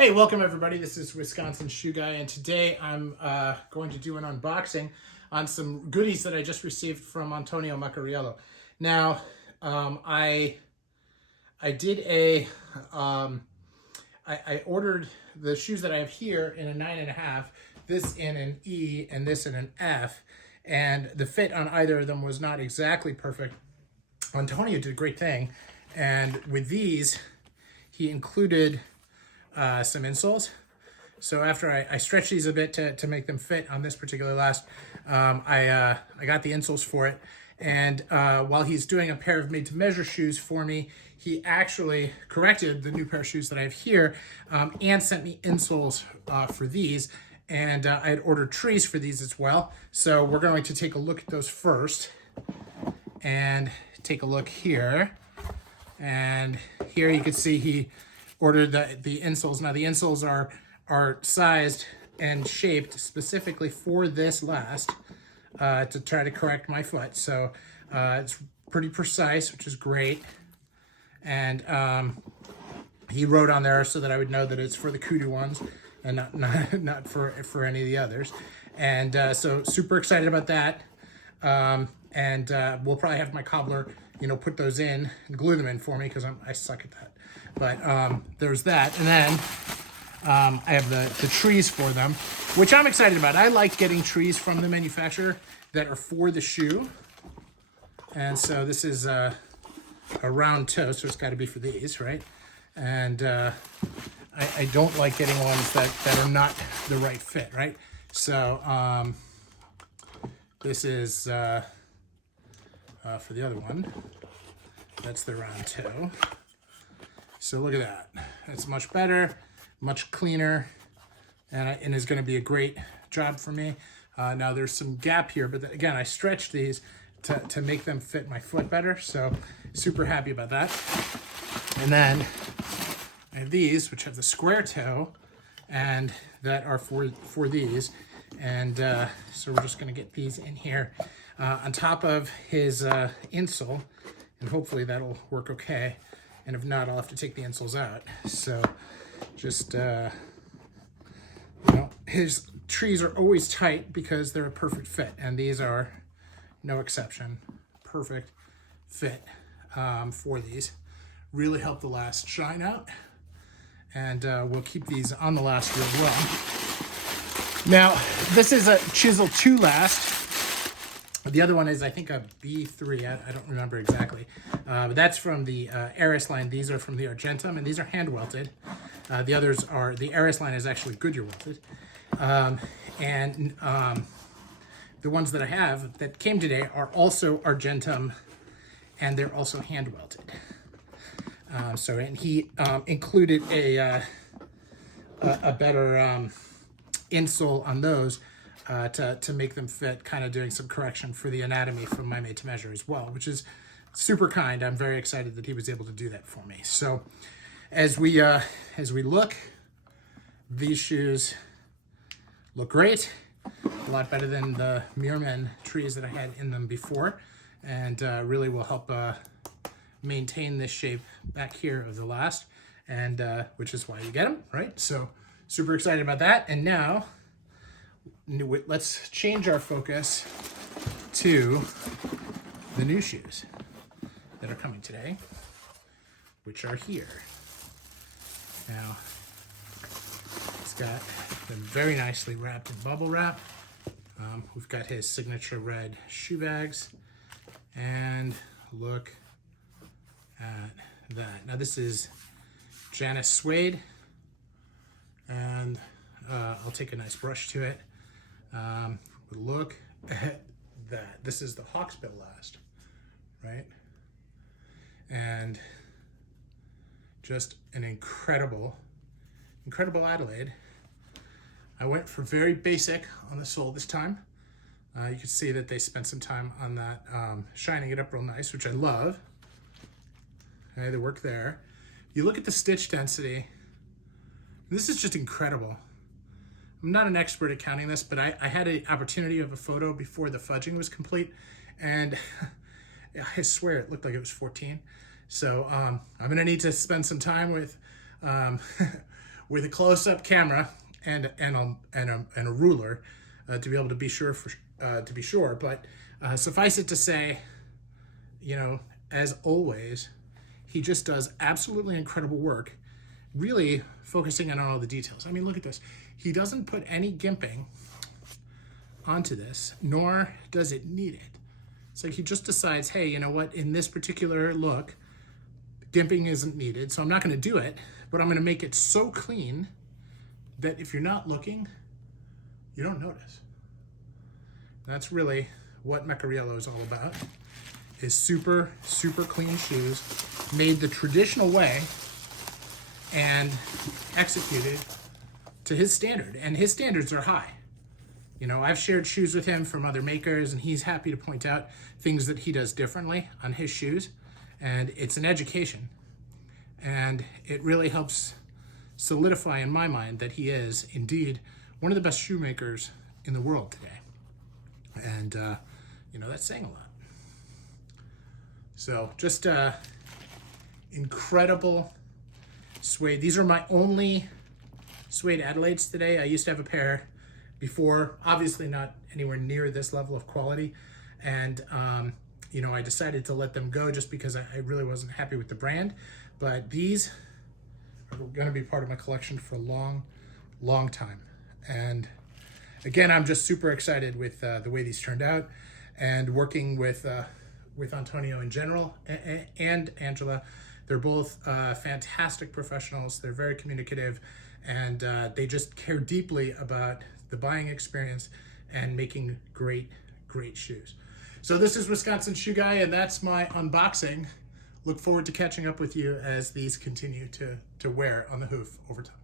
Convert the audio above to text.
Hey, welcome everybody. This is Wisconsin Shoe Guy, and today I'm going to do an unboxing on some goodies that I just received from Antonio Meccariello. Now, I did I ordered the shoes that I have here in a 9.5, this in an E, and this in an F, and the fit on either of them was not exactly perfect. Antonio did a great thing, and with these, he included some insoles. So after I stretched these a bit to make them fit on this particular last, I got the insoles for it. And while he's doing a pair of made-to-measure shoes for me, he actually corrected the new pair of shoes that I have here and sent me insoles for these. And I had ordered trees for these as well. So we're going to take a look at those first and take a look here. And here you can see he ordered the insoles. Now the insoles are sized and shaped specifically for this last to try to correct my foot. So it's pretty precise, which is great. And he wrote on there so that I would know that it's for the Kudu ones and not for any of the others. And so super excited about that. And we'll probably have my cobbler, put those in and glue them in for me because I suck at that. But there's that. And then I have the trees for them, which I'm excited about. I like getting trees from the manufacturer that are for the shoe. And so this is a round toe, so it's got to be for these, right? And I don't like getting ones that are not the right fit, right? So this is for the other one. That's the round toe. So look at that. It's much better, much cleaner, and is going to be a great job for me. Now there's some gap here, but again, I stretched these to make them fit my foot better. So super happy about that. And then I have these, which have the square toe, and that are for these. And so we're just going to get these in here on top of his insole, and hopefully that'll work okay. And if not, I'll have to take the insoles out. So just, his trees are always tight because they're a perfect fit. And these are no exception. Perfect fit for these. Really help the last shine out. And we'll keep these on the last here as well. Now, this is a Chisel 2 last. The other one is, I think, a B3. I don't remember exactly. But that's from the Eris line. These are from the Argentum, and these are hand welted. The others are, the Eris line is actually Goodyear welted. And the ones that I have that came today are also Argentum, and they're also hand welted. And he included a better insole on those. To make them fit, kind of doing some correction for the anatomy from my made to measure as well, which is super kind. I'm very excited that he was able to do that for me. So as we look, these shoes look great, a lot better than the Muirman trees that I had in them before, and really will help maintain this shape back here of the last, and which is why you get them, right? So super excited about that. And now let's change our focus to the new shoes that are coming today, which are here. Now, it's got them very nicely wrapped in bubble wrap. We've got his signature red shoe bags, and look at that. Now this is Janus suede, and I'll take a nice brush to it. But look at that. This is the Hawksbill last, right? And just an incredible Adelaide. I went for very basic on the sole this time. You can see that they spent some time on that, shining it up real nice, which I love. Okay, they work there. You look at the stitch density. This is just incredible. I'm not an expert at counting this, but I had an opportunity of a photo before the fudging was complete, and I swear it looked like it was 14. So I'm gonna need to spend some time with with a close-up camera and a ruler to be able to be sure But suffice it to say, you know, as always, he just does absolutely incredible work, really focusing on all the details. I mean, look at this. He doesn't put any gimping onto this, nor does it need it. So he just decides, hey, you know what, in this particular look, gimping isn't needed, so I'm not going to do it, but I'm going to make it so clean that if you're not looking, you don't notice. That's really what Meccariello is all about, is super, super clean shoes made the traditional way and executed to his standard. And his standards are high. You know, I've shared shoes with him from other makers, and he's happy to point out things that he does differently on his shoes. And it's an education. And it really helps solidify in my mind that he is indeed one of the best shoemakers in the world today. And, you know, that's saying a lot. So just incredible suede. These are my only suede Adelaides today. I used to have a pair before, obviously not anywhere near this level of quality. And, you know, I decided to let them go just because I really wasn't happy with the brand. But these are going to be part of my collection for a long, long time. And again, I'm just super excited with the way these turned out, and working with Antonio in general and Angela. They're both fantastic professionals. They're very communicative, and they just care deeply about the buying experience and making great, great shoes. So this is Wisconsin Shoe Guy, and that's my unboxing. Look forward to catching up with you as these continue to wear on the hoof over time.